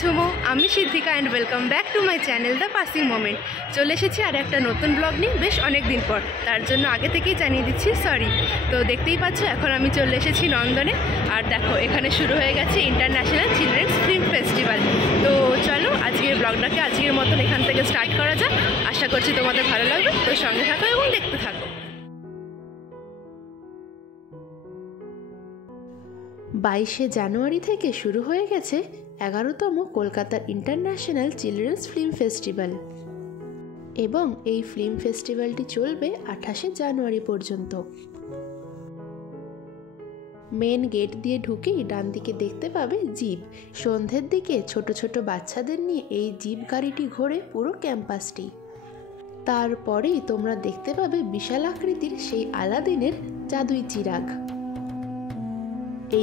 ঝুমো, আমি Siddhika and welcome back to my channel the passing moment. চলে এসেছি আর একটা নতুন ব্লগ নিয়ে বেশ অনেক দিন পর, তার জন্য আগে থেকেই জানিয়ে দিচ্ছি সরি। তো দেখতেই পাচ্ছ এখন আমি চলে এসেছি নন্দনে, আর দেখো এখানে শুরু হয়ে গেছে ইন্টারন্যাশনাল চিলড্রেন্স ফিল্ম ফেস্টিভ্যাল। তো চলো আজকের ব্লগটাকে আজকের মতন এখান থেকে স্টার্ট করা যাক। আশা করছি তোমাদের ভালো লাগবে, তো সঙ্গে থাকো এবং দেখতে থাকো। 22শে জানুয়ারি থেকে শুরু হয়ে গেছে 11তম কলকাতার ইন্টারন্যাশনাল চিলড্রেন্স ফিল্ম ফেস্টিভ্যাল, এবং এই ফিল্ম ফেস্টিভ্যালটি চলবে 28শে জানুয়ারি পর্যন্ত। মেন গেট দিয়ে ঢুকেই ডান দিকে দেখতে পাবে জিপ। সন্ধ্যের দিকে ছোট ছোট বাচ্চাদের নিয়ে এই জিপ গাড়িটি ঘোরে পুরো ক্যাম্পাসটি। তারপরেই তোমরা দেখতে পাবে বিশাল আকৃতির সেই আলাদিনের জাদুই চিরাগ।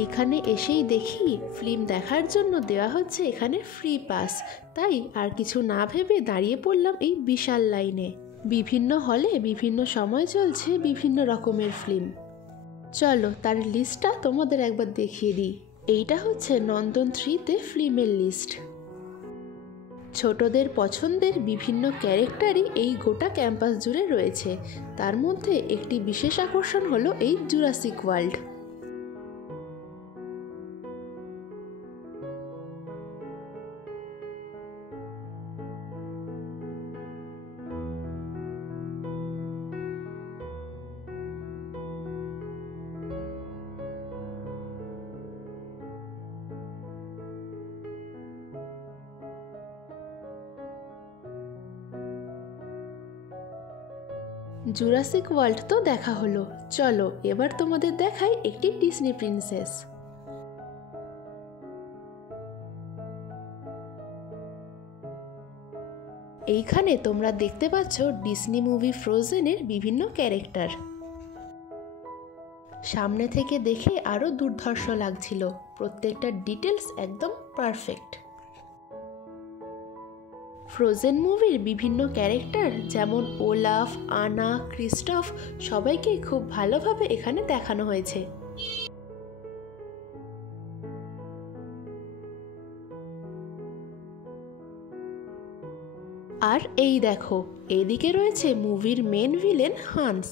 এইখানে এসেই দেখি ফিল্ম দেখার জন্য দেওয়া হচ্ছে এখানে ফ্রি পাস, তাই আর কিছু না ভেবে দাঁড়িয়ে পড়লাম এই বিশাল লাইনে। বিভিন্ন হলে বিভিন্ন সময় চলছে বিভিন্ন রকমের ফিল্ম। চলো তার লিস্টটা তোমাদের একবার দেখিয়ে দিই। এইটা হচ্ছে নন্দন 3-তে ফিল্মের লিস্ট। ছোটদের পছন্দের বিভিন্ন ক্যারেক্টারই এই গোটা ক্যাম্পাস জুড়ে রয়েছে। তার মধ্যে একটি বিশেষ আকর্ষণ হলো এই জুরাসিক ওয়ার্ল্ড। জুরাসিক ওয়ার্ল্ড তো দেখা হলো, চলো এবার তোমাদের দেখাই একটি ডিজনি প্রিন্সেস। এইখানে তোমরা দেখতে পাচ্ছ ডিজনি মুভি ফ্রোজেনের বিভিন্ন ক্যারেক্টার। সামনে থেকে দেখে আরো দুর্ধর্ষ লাগছিল, প্রত্যেকটা ডিটেলস একদম পারফেক্ট। ফ্রোজেন মুভির বিভিন্ন ক্যারেক্টার যেমন ওলাফ, আনা, ক্রিস্টফ সবাইকে খুব ভালোভাবে এখানে দেখানো হয়েছে। আর এই দেখো এদিকে রয়েছে মুভির মেন ভিলেন হান্স।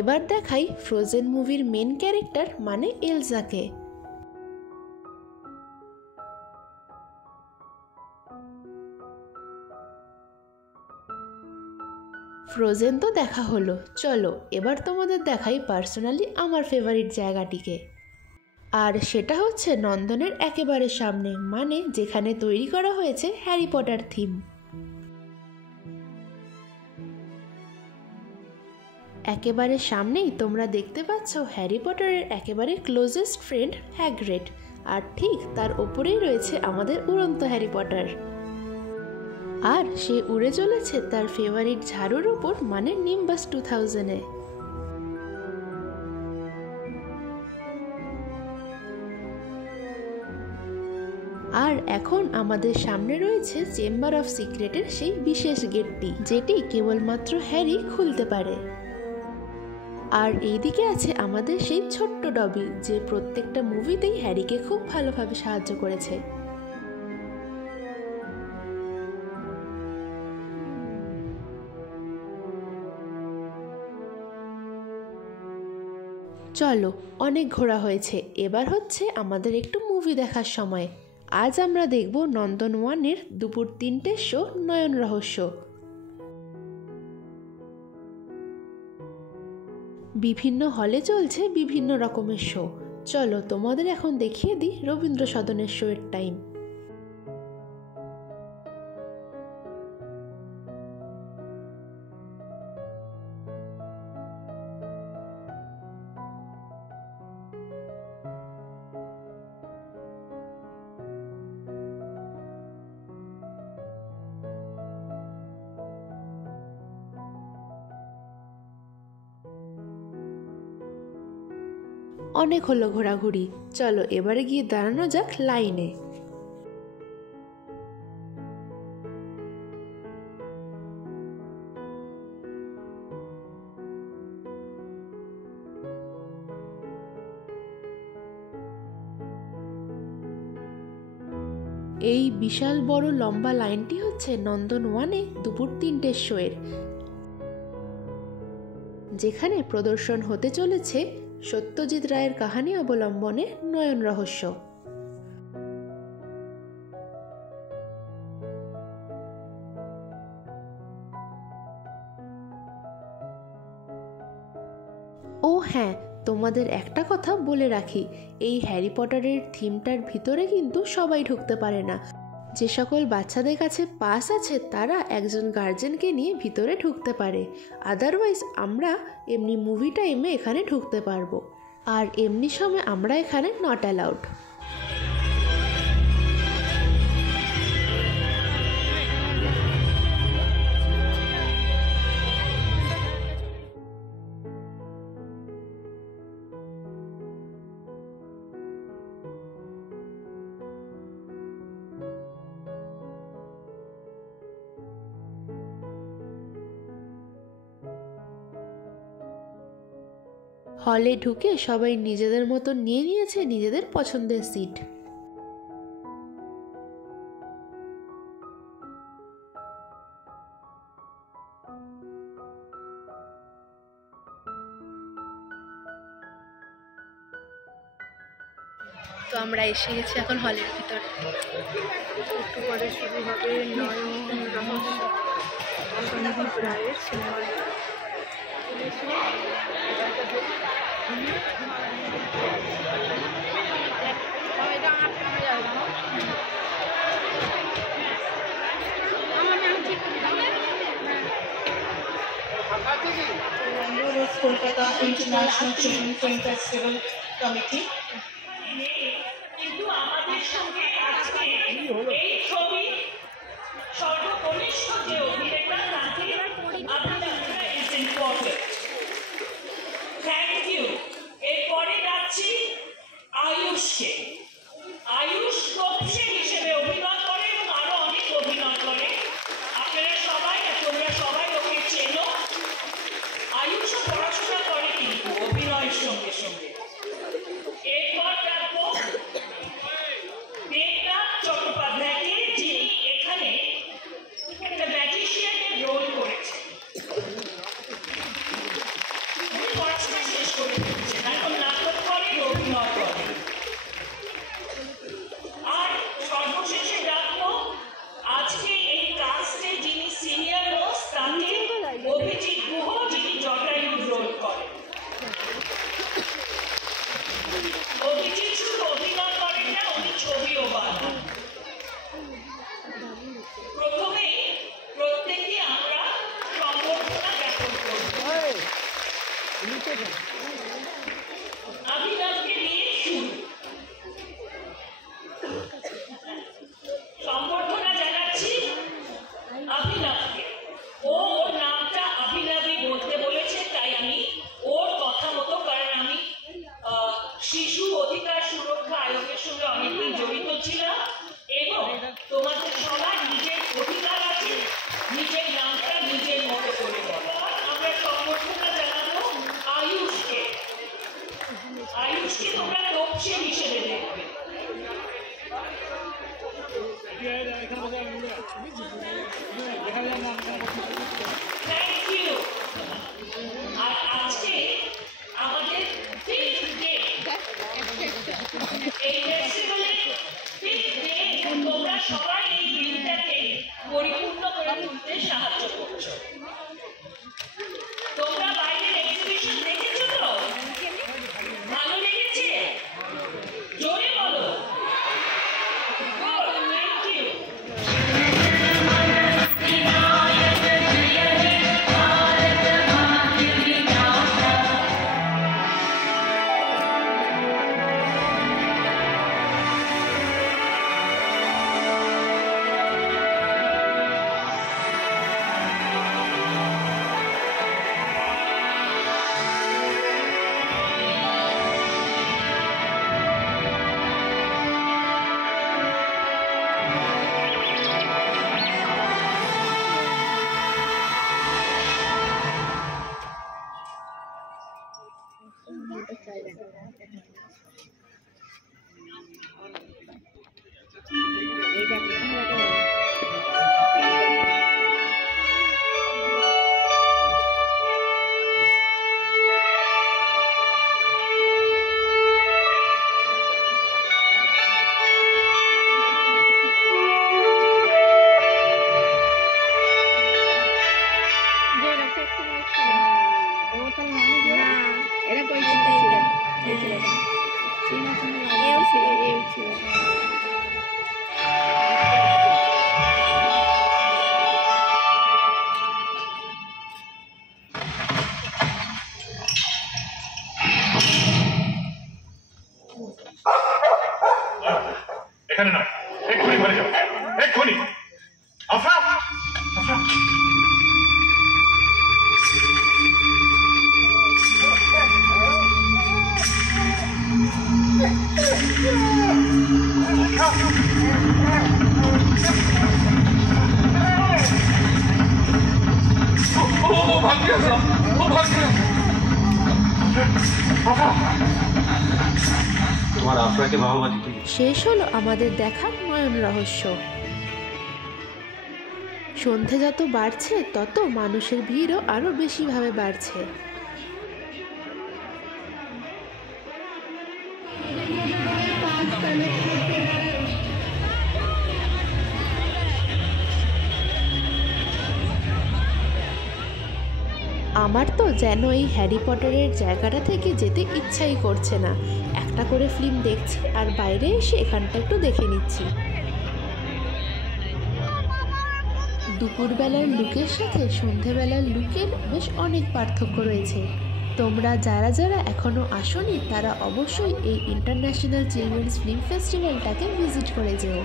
এবার দেখাই ফ্রোজেন মুভির মেন ক্যারেক্টার মানে এলজাকে। ফ্রোজেন তো দেখা হলো, চলো এবার তোমাদের দেখাই পার্সোনালি আমার ফেভারিট জায়গাটিকে। আর সেটা হচ্ছে নন্দনের একেবারে সামনে, মানে যেখানে তৈরি করা হয়েছে হ্যারি পটার থিম। একেবারে সামনেই তোমরা দেখতে পাচ্ছ হ্যারি পটারের একেবারে ক্লোজেস্ট ফ্রেন্ড হ্যাগরিড, আর ঠিক তার ওপরেই রয়েছে আমাদের উড়ন্ত হ্যারি পটার। আর সে উড়ে চলেছে তার ফেভারিট ঝাড়ুর ওপর, মানে নিম্বাস 2000-এ। আর এখন আমাদের সামনে রয়েছে চেম্বার অফ সিক্রেটের সেই বিশেষ গেটটি, যেটি কেবলমাত্র হ্যারি খুলতে পারে। আর এইদিকে আছে আমাদের সেই ছোট্ট ডবি, যে প্রত্যেকটা মুভিতেই হ্যারিকে খুব ভালোভাবে সাহায্য করেছে। চলো অনেক ঘোরা হয়েছে, এবার হচ্ছে আমাদের একটু মুভি দেখার সময়। আজ আমরা দেখব নন্দন 1-এর দুপুর 3টের শো নয়ন রহস্য। বিভিন্ন হলে চলছে বিভিন্ন রকমের শো। চলো তোমাদের এখন দেখিয়ে দিই রবীন্দ্র সদনের শো এর টাইম। অনেক হলো ঘোরাঘুরি, চলো এবারে গিয়ে দাঁড়ানো যাক লাইনে। এই বিশাল বড় লম্বা লাইনটি হচ্ছে নন্দন ওয়ানে দুপুর 3টের শোয়ের, যেখানে প্রদর্শন হতে চলেছে সত্যজিৎ রায়ের কাহিনী অবলম্বনে নয়ন রহস্য। ও হ্যাঁ, তোমাদের একটা কথা বলে রাখি, এই হ্যারি পটারের থিমটার ভিতরে কিন্তু সবাই ঢুকতে পারে না। যে সকল বাচ্চাদের কাছে পাস আছে তারা একজন গার্জেনকে নিয়ে ভিতরে ঢুকতে পারে, আদারওয়াইজ আমরা এমনি মুভি টাইমে এখানে ঢুকতে পারবো, আর এমনি সময় আমরা এখানে নট অ্যালাউড। হলে ঢুকে সবাই নিজেদের মতো নিয়ে নিয়েছে নিজেদের পছন্দের সিট। তো আমরা এসে গেছি এখন হলের ভিতর। একটু পরে শুরু হবে নয়ন রহস্য, সন্দীপ রায়ের cinema. Kolkata international children film festival committee. কিন্তু আমাদের সঙ্গে আজকে এই ছবি সর্বকনিষ্ঠ যে অভিনেতা তাকে আপনারা ইজ ইম্পর্টেন্ট। Thank you. এরপরে যাচ্ছি আয়ুষকে। আয়ুষ কবি হিসেবে অভিনয় করে এবং আরো অনেক অভিনয় করে। আপনারা সবাই, তোমরা সবাই ওকে চেনো। আয়ুষও পড়াশোনা করে কিন্তু অভিনয়ের সঙ্গে সঙ্গে। এরপর ডাকবো দেবনাথ চট্টোপাধ্যায়কে, যিনি এখানে একটা ম্যাজিশিয়ানের রোল করেছে। উনি পড়াশোনা শেষ করে ফেলেছেন, এখন নাটক করে, অভিনয় করে। আর সর্বশেষে ডাকবো আজকে এই কাস্টে যিনি সিনিয়র মোস্ট, তাকে অভিজিৎ গুহ, যিনি জটায়ুর রোল করেন। অভিজিৎ শুধু অভিনয় করেন না, উনি ছবিও বানান। প্রথমেই প্রত্যেকে আমরা সম্বর্ধনা জ্ঞাপন করব। অভিনবকে নিয়ে শুরু। সম্বর্ধনা জানাচ্ছি অভিনবকে। ওর নামটা অভিনবই বলতে বলেছে, তাই আমি ওর কথা মতো, কারণ আমি শিশু অধিকার সুরক্ষা আয়োগের সঙ্গে অনেকদিন জড়িত ছিলাম এবং তোমাদের সবার নিজের অধিকার আছে নিজের নামটা নিজের মতো করে বলা। আমরা সম্বর্ধনা জানাবো আয়ুষকে। এখানে নয়, এক্ষুনি ঘরে যাও, এক্ষুনি। আফরা, আফরা। তোমার আফরাকে বাহবা দিতে। শেষ হলো আমাদের দেখা নয়ন রহস্য। সন্ধে যত বাড়ছে তত মানুষের ভিড়ও আরো বেশিভাবে বাড়ছে। আমার তো যেন এই হ্যারি পটারের জায়গাটা থেকে যেতে ইচ্ছাই করছে না। একটা করে ফিল্ম দেখছি আর বাইরে এসে এখানটা একটু দেখে নিচ্ছি। দুপুরবেলার লুকের সাথে সন্ধেবেলার লুকের বেশ অনেক পার্থক্য রয়েছে। তোমরা যারা যারা এখনও আসোনি তারা অবশ্যই এই ইন্টারন্যাশনাল চিলড্রেন্স ফিল্ম ফেস্টিভ্যালটাকে ভিজিট করে যেও।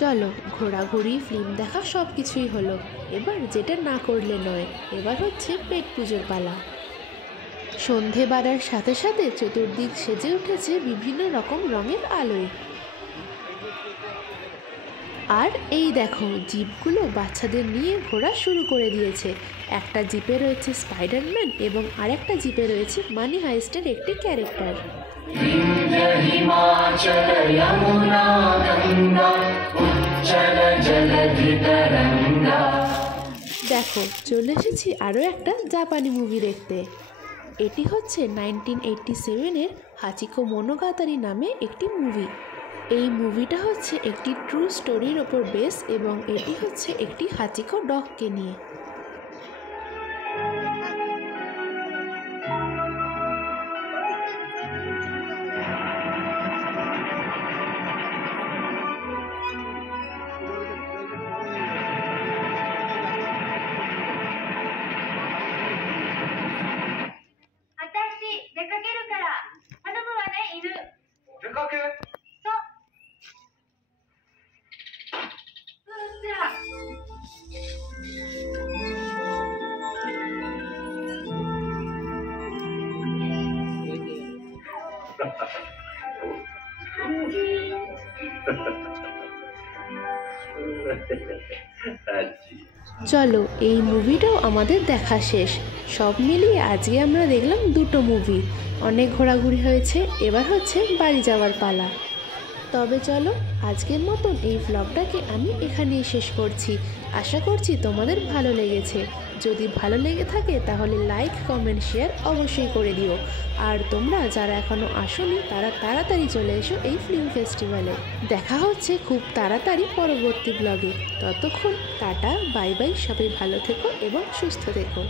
চলো ঘোরাঘুরি ফিল্ম দেখা সব কিছুই হলো, এবার যেটা না করলে নয়, এবার হচ্ছে পেট পুজোর পালা। সন্ধে বাড়ার সাথে সাথে চতুর্দিক সেজে উঠেছে বিভিন্ন রকম রঙের আলোয়। আর এই দেখো জিপগুলো বাচ্চাদের নিয়ে ঘোরা শুরু করে দিয়েছে। একটা জিপে রয়েছে স্পাইডারম্যান এবং আরেকটা জিপে রয়েছে মানি হাইস্টের একটি ক্যারেক্টার। দেখো চলে এসেছি আরও একটা জাপানি মুভি দেখতে। এটি হচ্ছে 1987-এর হাচিকো মোনোগাতারি নামে একটি মুভি। এই মুভিটা হচ্ছে একটি ট্রু স্টোরির ওপর বেস এবং এটি হচ্ছে একটি হাচিকো ডগকে নিয়ে। চলো এই মুভিটাও আমাদের দেখা শেষ। সব মিলিয়ে আজকে আমরা দেখলাম দুটো মুভি, অনেক ঘোরাঘুরি হয়েছে, এবার হচ্ছে বাড়ি যাওয়ার পালা। তবে চলো আজকের মতন এই ভ্লগটাকে আমি এখানেই শেষ করছি। আশা করছি তোমাদের ভালো লেগেছে। যদি ভালো লেগে থাকে তাহলে লাইক কমেন্ট শেয়ার অবশ্যই করে দিও। আর তোমরা যারা এখনও আসোনি তারা তাড়াতাড়ি চলে এসো এই ফিল্ম ফেস্টিভ্যালে। দেখা হচ্ছে খুব তাড়াতাড়ি পরবর্তী ব্লগে। ততক্ষণ টাটা, বাই বাই, সবাই ভালো থেকো এবং সুস্থ থেকো।